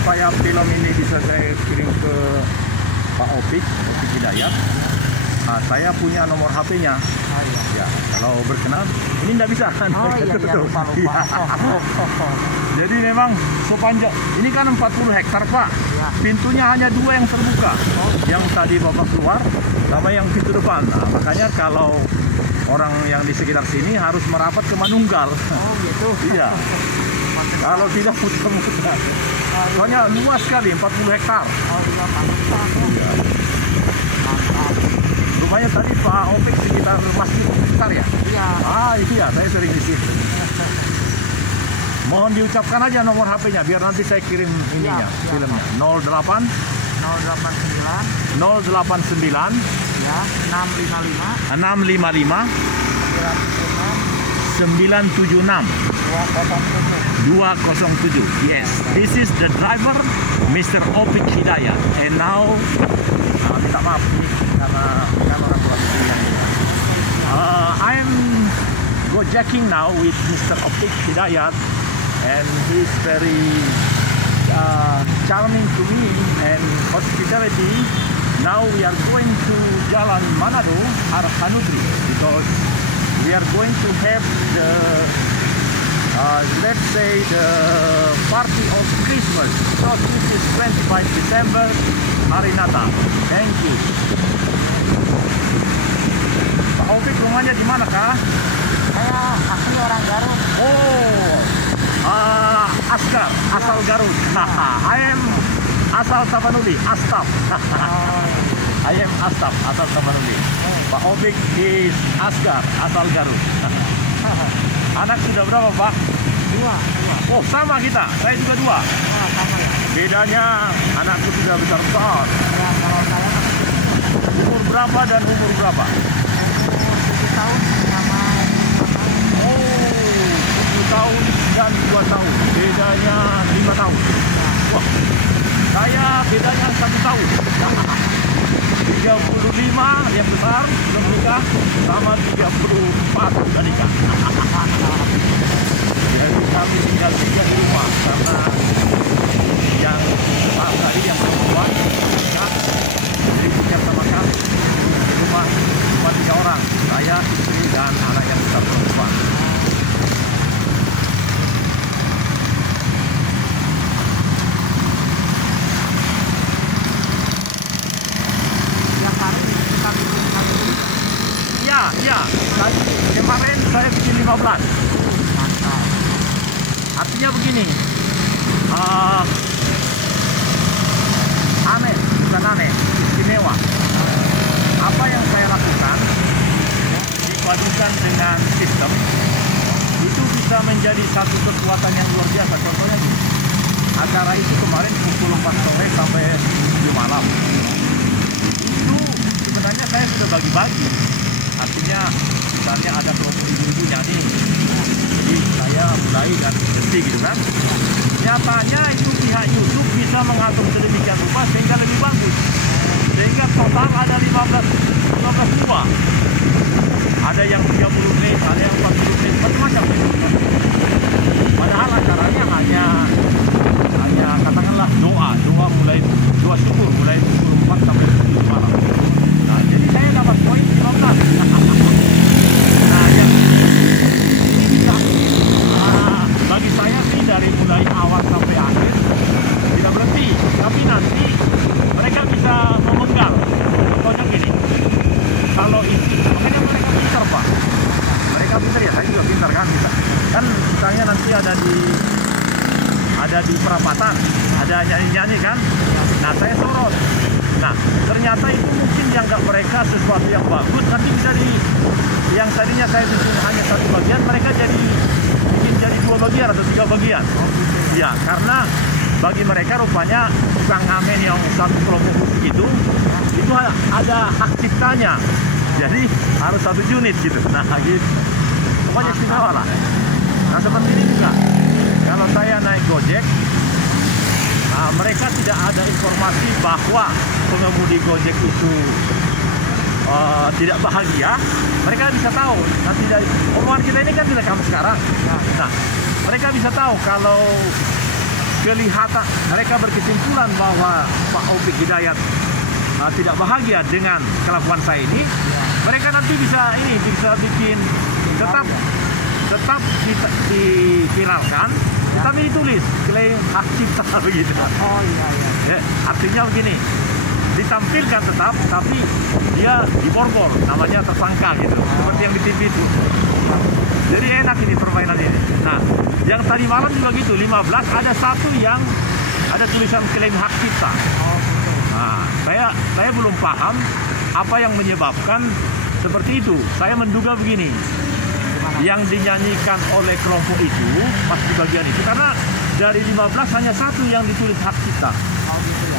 supaya film ini bisa saya kirim ke Pak Opik Hidayat, saya punya nomor HP-nya. Ya, kalau berkenan, ini nggak bisa kan? Oh iya, lupa. Jadi memang sepanjang, ini kan 40 hektar Pak. Ya. Pintunya hanya 2 yang terbuka. Yang tadi Bapak keluar, sama yang pintu depan. Nah, makanya kalau orang yang di sekitar sini harus merapat ke Manunggal. Oh gitu. Iya. Kalau tidak muter-muter. Soalnya luas sekali, 40 hektar. Oh iya, mantap. Rupanya tadi Pak Opik sekitar masjid besar ya? Iya. Iya, saya sering di situ. Mohon diucapkan aja nomor HP-nya biar nanti saya kirim ininya, filmnya. 08 089 089 ya 655 655 976 207. Yes, this is the driver, Mr. Opik Hidayat. And now, minta maaf nih karena orang kurang bilang. I'm gojekking now with Mr. Opik Hidayat, and he's very charming to me and hospitality. Now we are going to Jalan Manado, Arhanudri, because we are going to have the let's say the party of Christmas. So this is 25 December, hari Natal. Thank you. Pak Opik rumahnya di mana kah? Saya asli orang Garut. Oh, Askar, asal Garut. I am asal Tapanuli, Astap. I am Astap, asal Tapanuli. Pak Opik is Askar, asal Garut. Anak sudah berapa Pak? Dua. Oh sama kita, saya juga 2. Sama ya. Bedanya anakku sudah besar-besar. Ya, kalau saya Umur berapa dan umur berapa? umur 7 tahun sama 5 tahun. Oh, 7 tahun dan 2 tahun. Bedanya 5 tahun. Wah, saya bedanya 1 tahun. 35 yang besar belum nikah, sama 34 sudah nikah. Jadi kami tinggal 3 di rumah karena yang besar tadi yang perempuan nikah, jadi tinggal sama kami di rumah cuma 3 orang, saya, istri dan anak yang besar perempuan. Iya, tadi kemarin saya bikin 15. Mantap. Artinya begini, aneh, bukan aneh, istimewa. Apa yang saya lakukan dipadukan dengan sistem itu bisa menjadi satu kekuatan yang luar biasa. Contohnya gini, acara itu kemarin pukul 4 sore sampai 7 malam. Itu sebenarnya saya sudah bagi-bagi. Artinya misalnya ada kelompok ibu-ibu nyanyi, jadi saya mulai dan berhenti gitu kan. Nyatanya itu pihak YouTube bisa mengatur sedemikian rupa sehingga lebih bagus. Sehingga total ada 15 buah. Ada yang 30 menit, ada yang 40 menit, macam-macam. Padahal acaranya hanya katakanlah doa mulai doa syukur mulai pukul 4 sampai 7 malam. Nah, jadi saya dapat poin 15. Nah, yang ini bisa bagi saya sih dari mulai awal sampai akhir tidak berhenti, tapi nanti mereka bisa memenggal. Contohnya gini, kalau ini, makanya mereka pintar Pak. Mereka pintar ya, saya juga pintar kan bisa. Kan misalnya nanti ada di perapatan, ada nyanyi-nyanyi kan. Nah, saya sorot. Nah, ternyata itu mungkin dianggap mereka sesuatu yang bagus, nanti bisa yang tadinya saya bikin hanya 1 bagian, mereka bikin jadi 2 bagian atau 3 bagian. Ya, karena bagi mereka rupanya tukang ngamen yang satu kelompok musik itu ada hak ciptanya. Jadi harus 1 unit gitu. Nah, gitu. Pokoknya istimewa lah. Nah, seperti ini juga. Kalau saya naik Gojek, mereka tidak ada informasi bahwa pengemudi Gojek itu tidak bahagia. Mereka bisa tahu nanti dari omongan kita ini kan direkam sekarang. Nah, mereka bisa tahu kalau kelihatan, mereka berkesimpulan bahwa Pak Taufik Hidayat tidak bahagia dengan kelakuan saya ini, mereka nanti bisa bikin tetap diviralkan, tapi ditulis klaim hak cipta begitu. Oh iya. Ya, artinya begini, ditampilkan tetap, tapi dia diborgol, namanya tersangka gitu, seperti yang di TV itu. Jadi enak ini permainan ini. Nah, yang tadi malam juga gitu, 15 ada satu yang ada tulisan klaim hak cipta. Nah, saya belum paham apa yang menyebabkan seperti itu. Saya menduga begini, yang dinyanyikan oleh kelompok itu pas di bagian itu, karena dari 15 hanya satu yang ditulis hak cipta.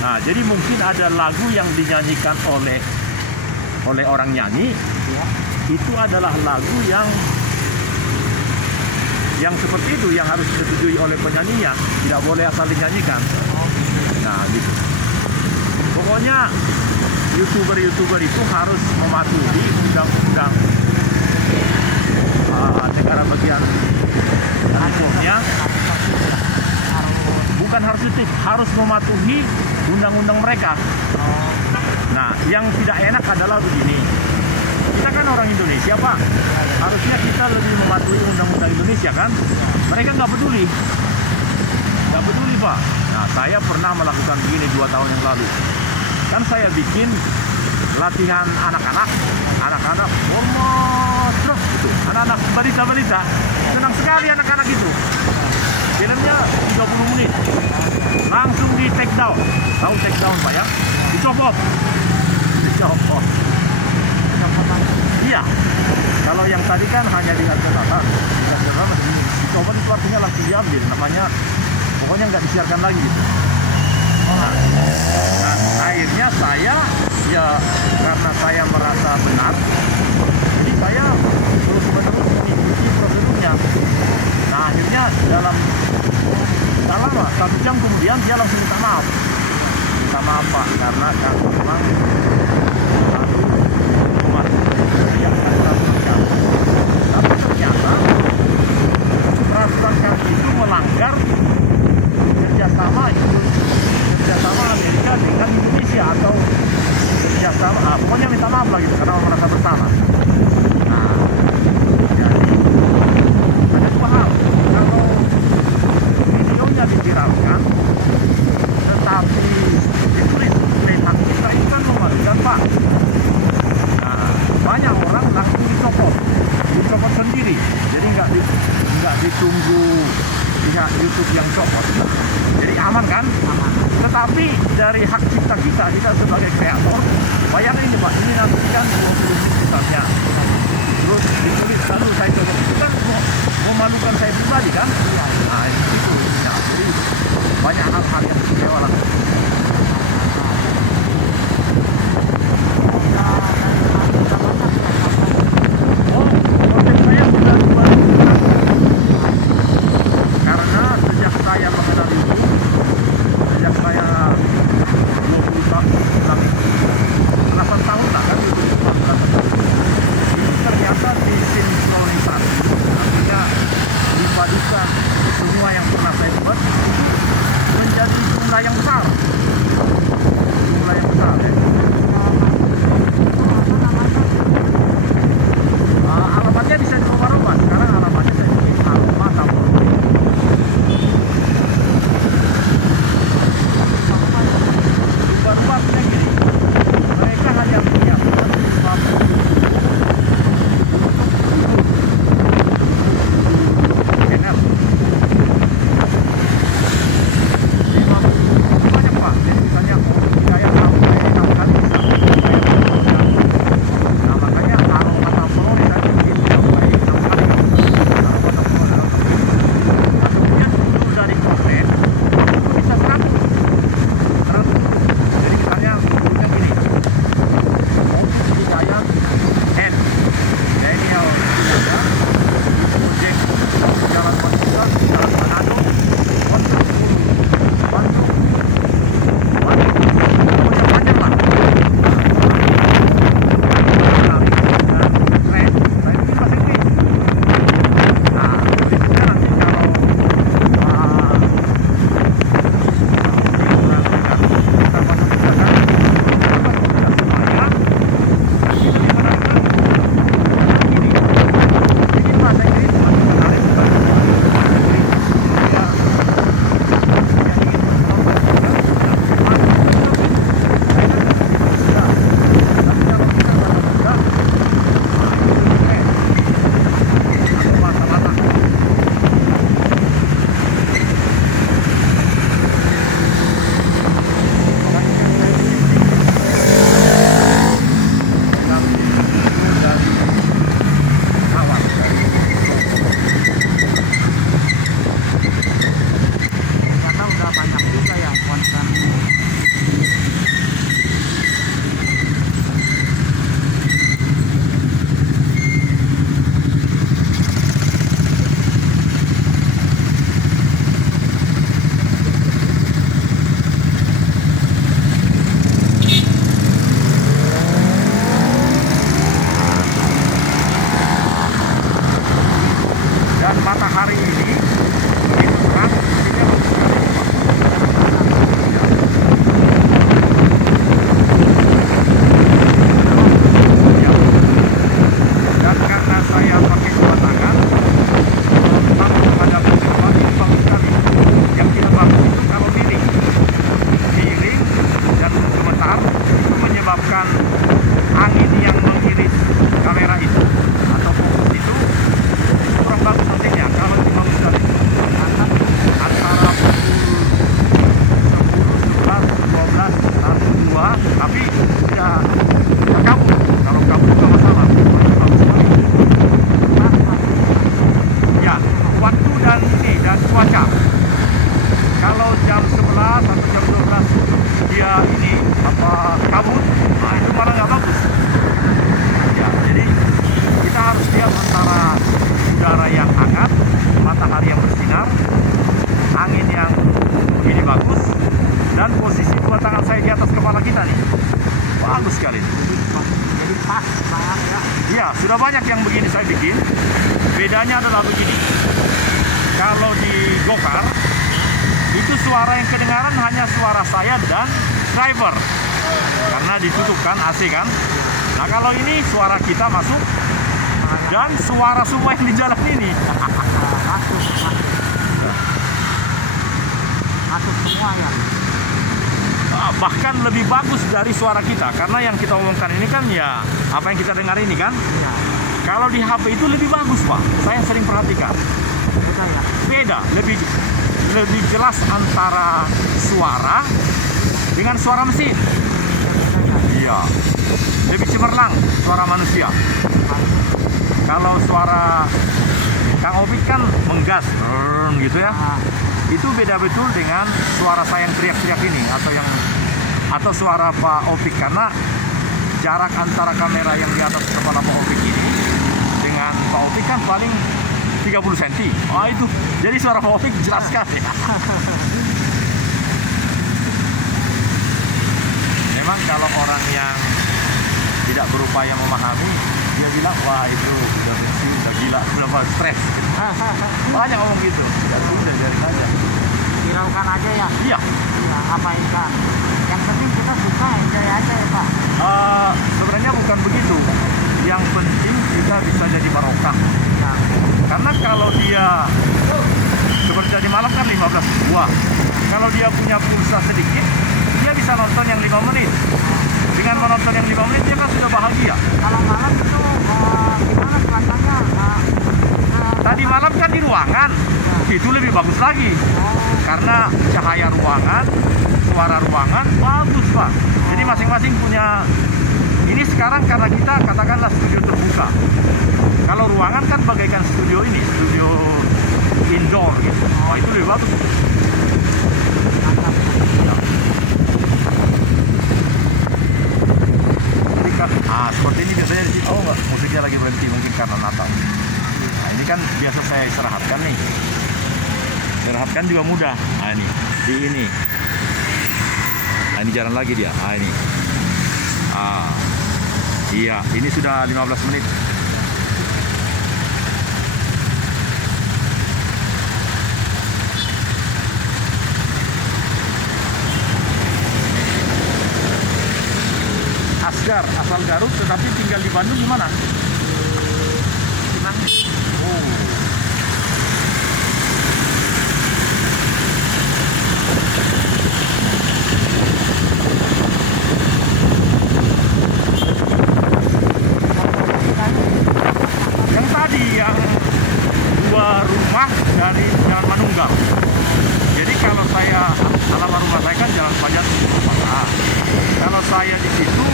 Nah, jadi mungkin ada lagu yang dinyanyikan oleh orang nyanyi, itu adalah lagu yang seperti itu, yang harus disetujui oleh penyanyinya, tidak boleh asal dinyanyikan. Nah, gitu. Pokoknya YouTuber itu harus mematuhi undang-undang negara bagian hukumnya. Bukan harus mematuhi undang-undang mereka. Nah, yang tidak enak adalah begini. Kita kan orang Indonesia, Pak. Harusnya kita lebih mematuhi undang-undang Indonesia, kan? Mereka nggak peduli, Pak. Nah, saya pernah melakukan begini 2 tahun yang lalu. Kan saya bikin latihan anak-anak hormat gitu. Anak-anak balita, senang sekali anak-anak itu. Filmnya 30 menit, langsung di take down. Tahu take down, Pak, ya? Dicopot. Iya. Kalau yang tadi kan hanya di atas, dicopot itu artinya langsung diambil. Namanya, pokoknya nggak disiarkan lagi gitu. Nah, akhirnya saya, ya karena saya merasa benar, jadi saya terus-menerus mengikuti prosedurnya. Nah, akhirnya dalam 1 jam kemudian dia langsung minta maaf. Pak, karena kan memang yang saya lakukan. Tapi ternyata peraturan kami itu melanggar kerjasama Amerika dengan Indonesia, atau kerjasama, pokoknya minta maaf lah gitu, karena merasa bersalah. Nah, jadi ada 2 hal. Kalau videonya diviralkan tetapi ditulis klaim hak cipta, itu kan memalukan, Pak. Nah, banyak orang langsung dicopot sendiri, jadi nggak ditunggu pihak YouTube yang copot, jadi aman kan? Tetapi dari hak cipta kita sebagai kreator, bayangin ini, Pak, ini nanti kan 20 menit misalnya, terus ditulis lalu saya copot, itu kan memalukan saya pribadi kan? Nah, itu ya, jadi banyak hal-hal yang kecewa lah. Semua yang pernah saya buat menjadi jumlah yang besar ya. Alamatnya bisa diubah-ubah. Sekarang alamatnya saya bikin alamat ubah-ubahnya gini, mereka hanya punya yang begini saya bikin, bedanya adalah begini. Kalau di go-kart, itu suara yang kedengaran hanya suara saya dan driver. Karena ditutup kan, AC kan. Nah kalau ini suara kita masuk, dan suara semua yang di jalan ini. Masuk semua ya. Bahkan lebih bagus dari suara kita. Karena yang kita omongkan ini kan ya, apa yang kita dengar ini kan. Iya. Kalau di HP itu lebih bagus Pak. Saya sering perhatikan. Beda ya. Beda, lebih jelas antara suara dengan suara mesin. Iya, lebih cemerlang suara manusia. Kalau suara Kang Opik kan menggas, gitu ya. Itu beda betul dengan suara saya yang teriak-teriak ini atau suara Pak Opik, karena jarak antara kamera yang di atas kepala Pak Opik ini dengan Pak Opik kan paling 30 cm. Oh itu, jadi suara Pak Opik jelas sekali. Memang kalau orang yang tidak berupaya memahami, dia bilang, wah itu udah bersih, udah gila, udah stres. Banyak ngomong gitu. Ya udah, biarin aja. Hiraukan aja ya. Iya. Iya, abaikan. Yang penting kita suka, enjoy aja ya Pak. Sebenarnya bukan begitu. Yang penting kita bisa jadi barokah. Nah, Karena kalau dia seperti tadi malam kan 15 buah. Kalau dia punya pulsa sedikit, dia bisa nonton yang 5 menit. Dengan menonton yang 5 menit dia kan sudah bahagia. kalau malam itu gimana suasananya? Tadi malam kan di ruangan, itu lebih bagus lagi. Karena cahaya ruangan, suara ruangan bagus Pak. Jadi masing-masing punya. Ini sekarang karena kita katakanlah studio terbuka. Kalau ruangan kan bagaikan studio ini, studio indoor gitu. Oh itu lebih bagus. Seperti ini biasanya di sini. Oh enggak, musiknya lagi berhenti mungkin karena Natal. Nah ini kan biasa saya istirahatkan nih. Istirahatkan juga mudah. Nah ini, di ini. Nah ini jalan lagi dia. Nah ini. Iya, ini sudah 15 menit. Asgar, asal Garut tetapi tinggal di Bandung gimana? Gimana? Oh. Yang tadi yang 2 rumah dari Jalan Manunggal. Jadi kalau saya alamat rumah saya kan Jalan Pajak. Kalau saya di situ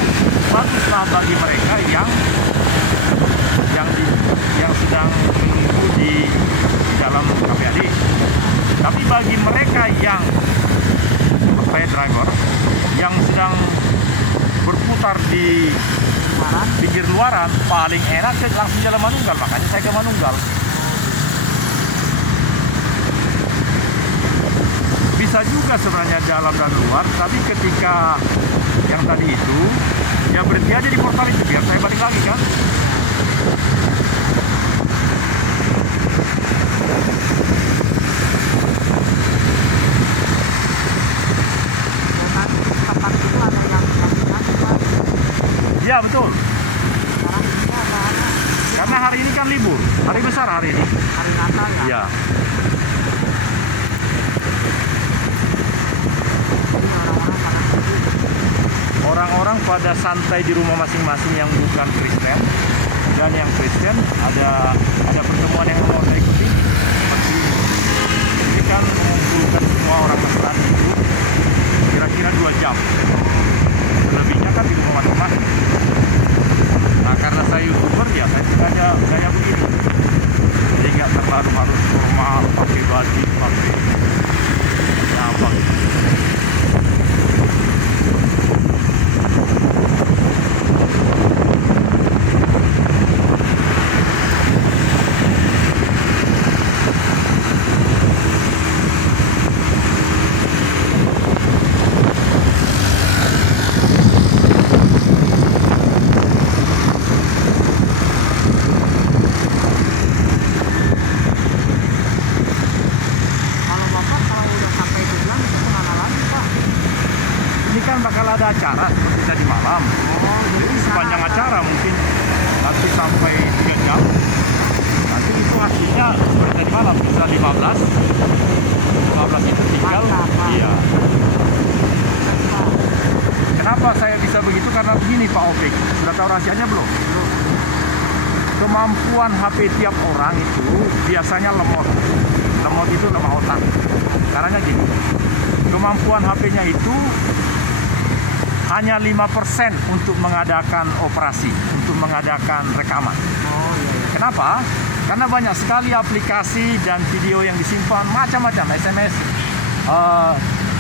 baguslah bagi mereka yang sedang menunggu di dalam KPAD. Tapi bagi mereka yang saya driver yang sedang berputar di pinggir luaran, paling enak langsung Jalan Manunggal, makanya saya ke Manunggal. Bisa juga sebenarnya dalam dan luar, tapi ketika yang tadi itu ya berhenti aja di portal itu biar saya balik lagi kan. Ya betul. Karena hari ini kan libur, hari besar hari ini. Hari Natal ya. Ya. Orang-orang pada santai di rumah masing-masing yang bukan Kristen, dan yang Kristen ada pertemuan yang mau saya ikuti. Seperti ini kan mengumpulkan semua orang Nasrani itu kira-kira 2 jam. Lebihnya kan di rumah masing-masing. Nah karena saya YouTuber ya saya sengaja gaya begini. Jadi nggak terlalu harus formal, pakai baju, pakai apa. tinggal 15 itu tinggal. Iya. Kenapa saya bisa begitu? Karena begini Pak Opik, sudah tahu rahasianya belum? Kemampuan HP tiap orang itu biasanya lemot. Lemot itu lemah otak. Caranya gini, kemampuan HP-nya itu hanya 5% untuk mengadakan operasi, untuk mengadakan rekaman. Kenapa? Karena banyak sekali aplikasi dan video yang disimpan, macam-macam SMS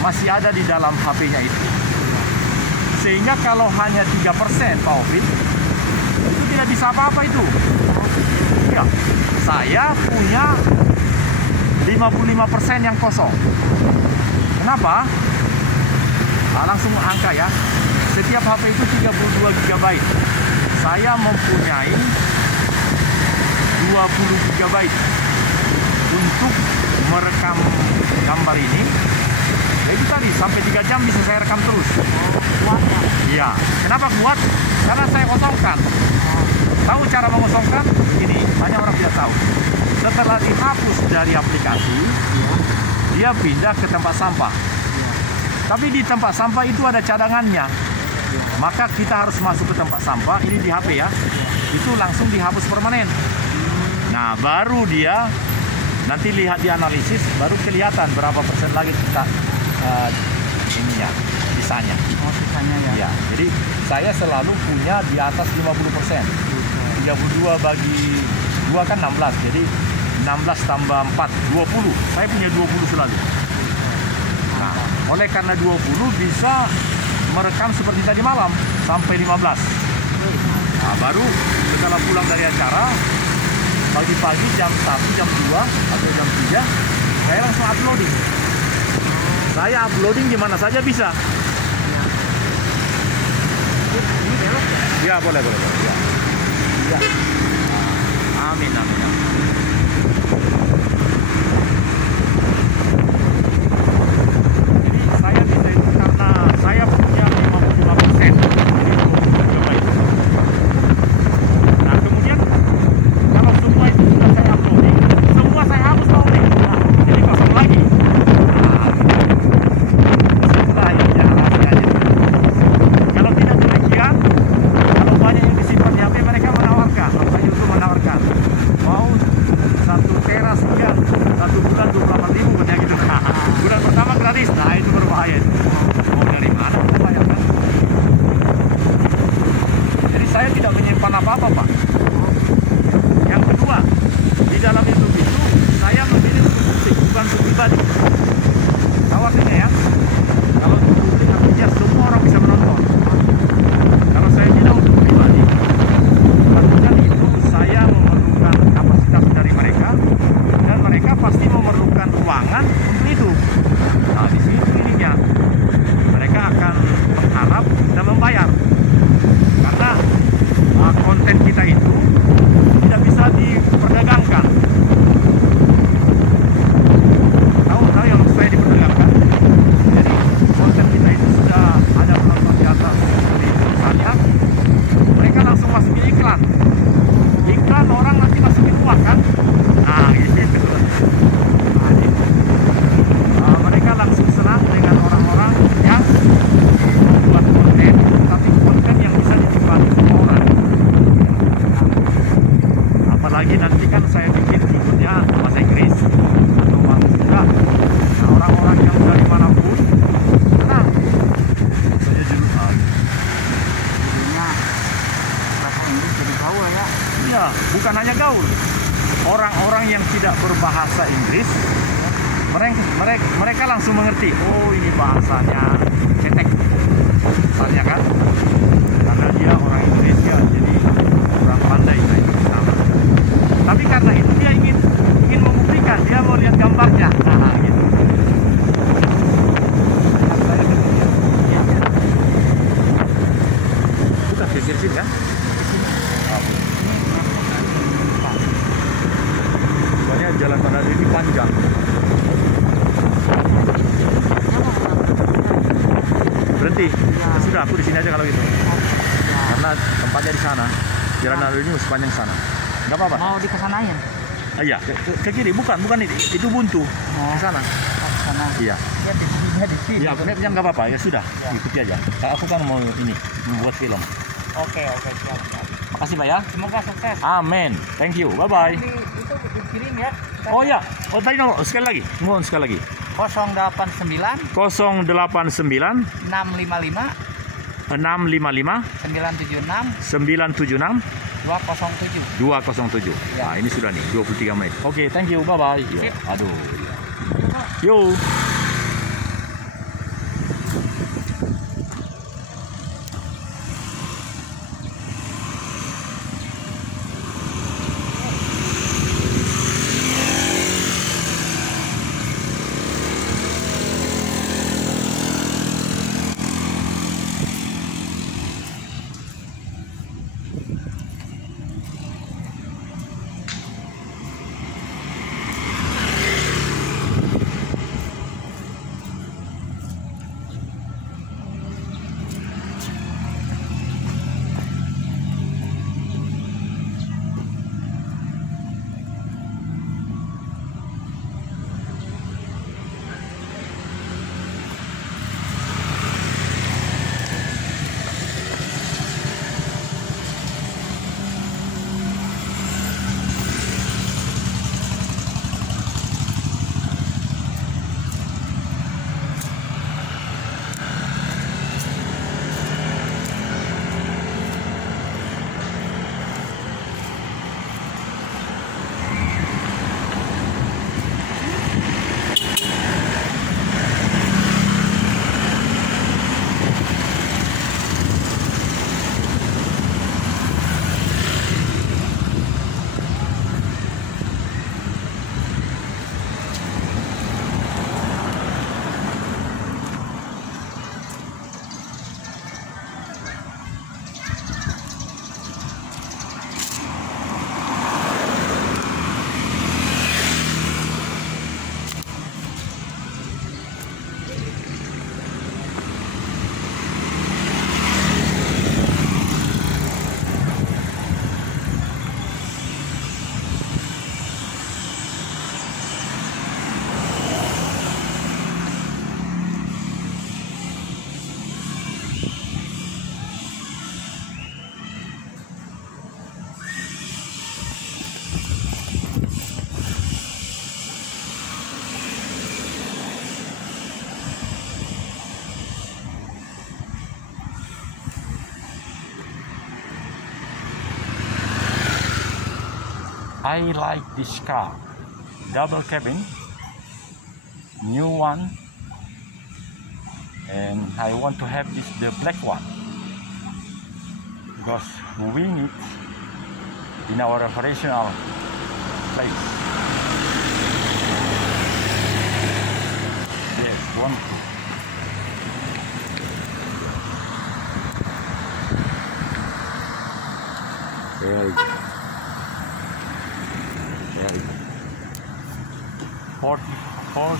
masih ada di dalam HP-nya itu. Sehingga kalau hanya 3% Pak Opik, itu tidak bisa apa-apa itu. Ya, saya punya 55% yang kosong. Kenapa? Langsung angka ya. Setiap HP itu 32 GB. Saya mempunyai 20 GB untuk merekam gambar ini. Ya itu tadi, sampai 3 jam bisa saya rekam terus. Iya. Kenapa kuat? Karena saya kosongkan. Tahu cara mengosongkan? Ini, banyak orang tidak tahu. Setelah dihapus dari aplikasi, dia pindah ke tempat sampah. Tapi di tempat sampah itu ada cadangannya. Maka kita harus masuk ke tempat sampah, ini di HP ya. Itu langsung dihapus permanen. Nah, baru dia nanti lihat di analisis, baru kelihatan berapa persen lagi kita ininya, sisanya. Oh, sisanya ya. Ya, jadi saya selalu punya di atas 50%. 32 bagi 2 kan 16, jadi 16 tambah 4, 20. Saya punya 20 selalu. Nah, oleh karena 20 bisa merekam seperti tadi malam sampai 15. Nah, baru setelah pulang dari acara pagi-pagi jam 1, jam 2 atau jam 3 saya langsung uploading. Saya uploading di mana saja bisa. Ya, boleh. Ya. Ya. Amin. Jadi saya bisa itu karena saya punya 55%. Nah, kemudian kalau semua itu sudah saya uploading, semua saya hapus uploading. Nah, jadi kosong lagi. Nah, itulah ya, kalau tidak demikian, kalau banyak yang disimpan di HP, mereka menawarkan, makanya itu menawarkan mau 1 tera sekian, 1 bulan 28.000 katanya gitu. Bulan pertama gratis, nah itu berbahaya. Mau dari mana kita bayarkan? Jadi saya tidak menyimpan apa-apa Pak. Yang kedua, di dalam YouTube itu saya memilih untuk publik, bukan untuk pribadi. Tahu artinya ya? Kalau untuk publik artinya semua orang bisa menonton. Kalau saya bilang untuk pribadi, artinya itu saya memerlukan kapasitas dari mereka dan mereka pasti memerlukan ruangan untuk itu. Nah, di sini ininya mereka akan mengharap dan membayar karena konten kita itu tidak bisa diperdagangkan. Tahu yang saya diperdagangkan? Jadi konten kita itu sudah ada penonton di atas seperti misalnya, mereka langsung masukin iklan. Iklan orang nanti masukin uang kan? Nah, gitu. Nah, gitu. Mereka langsung senang dengan orang-orang yang membuat konten, tapi konten yang bisa dinikmati semua orang. Apalagi nanti kan saya bikin judulnya bahasa Inggris atau bahasa Sunda. Nah, orang-orang yang dari manapun senang. Maksudnya Jadinya bahasa Inggris jadi gaul ya. iya, bukan hanya gaul. Orang-orang yang tidak berbahasa Inggris, mereka langsung mengerti. Oh, ini bahasanya cetek, misalnya kan? Karena dia orang Indonesia, jadi kurang pandai main sama. Tapi karena itu dia ingin membuktikan, dia mau lihat gambarnya. Nah, gitu. Bukan sisir kan? Soalnya jalan Panada ini panjang. Berhenti. Ya, sudah, aku di sini aja kalau gitu. Karena tempatnya di sana. Jalan Panada ini masih panjang sana. Enggak apa-apa. Mau dikesanain? Iya, ke kiri, bukan itu buntu. Ke sana. Ke sana. Iya. Ya di sini. Ya, mapnya nggak apa-apa, ya sudah, ikuti aja. Aku kan mau ini, membuat film. Oke, siap. Makasih Pak ya. Semoga sukses. Amin. Thank you. Bye-bye. Itu dikirim ya. Oh ya, tadi nomor sekali lagi. Mohon sekali lagi. 089 089 655 655 976 976 207. 207. Ya. Nah, ini sudah nih 23 menit. Oke, thank you. Bye-bye. Sip. Aduh. Yo. I like this car, double cabin, new one, and I want to have the black one because we need in our operational place. Yes, wonderful. Very good. 44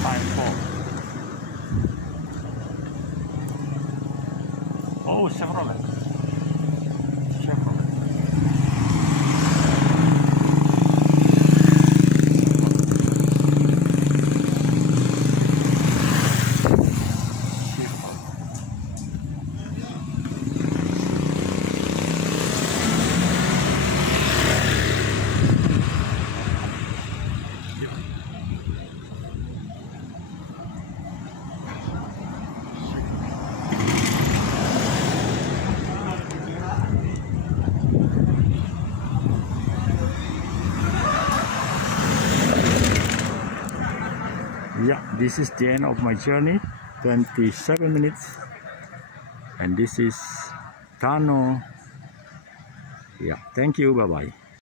times 4. Oh, Chevrolet. Yeah, this is the end of my journey, 27 minutes, and this is Tano. Yeah, thank you, bye-bye.